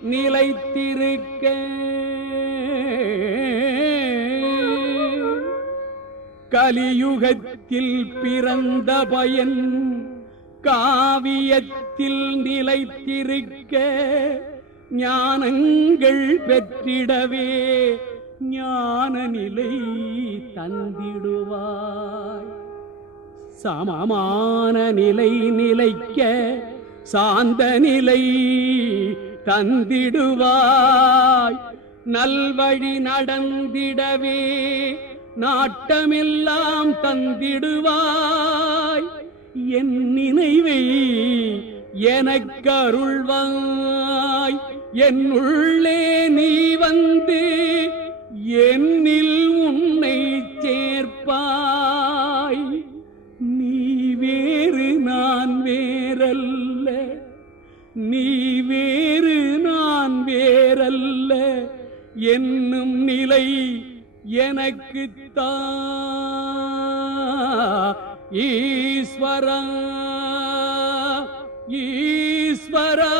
நிலைத்திருக்க கலியுகத்தில் பிறந்த பயன் காவியத்தில் நிலைத்திருக்க ஞானங்கள் பெற்றிடவே ஞான நிலை தந்திடுவாய். சமமான நிலை நிலைக்க சாந்த நிலை தந்திடுவாய். நல்வழி நடந்திடவே நாட்டமெல்லாம் தந்திடுவாய். என் நினைவை எனக்கு அருள்வாய். என் உள்ளே நீ வந்து என்னில் உன்னை சேர்ப்பாய். நீ வேறு நான் வேறல்ல, நீ வேறு நான் வேறல்ல என்னும் நிலை எனக்கு தா ஈஸ்வரா ஈஸ்வரா.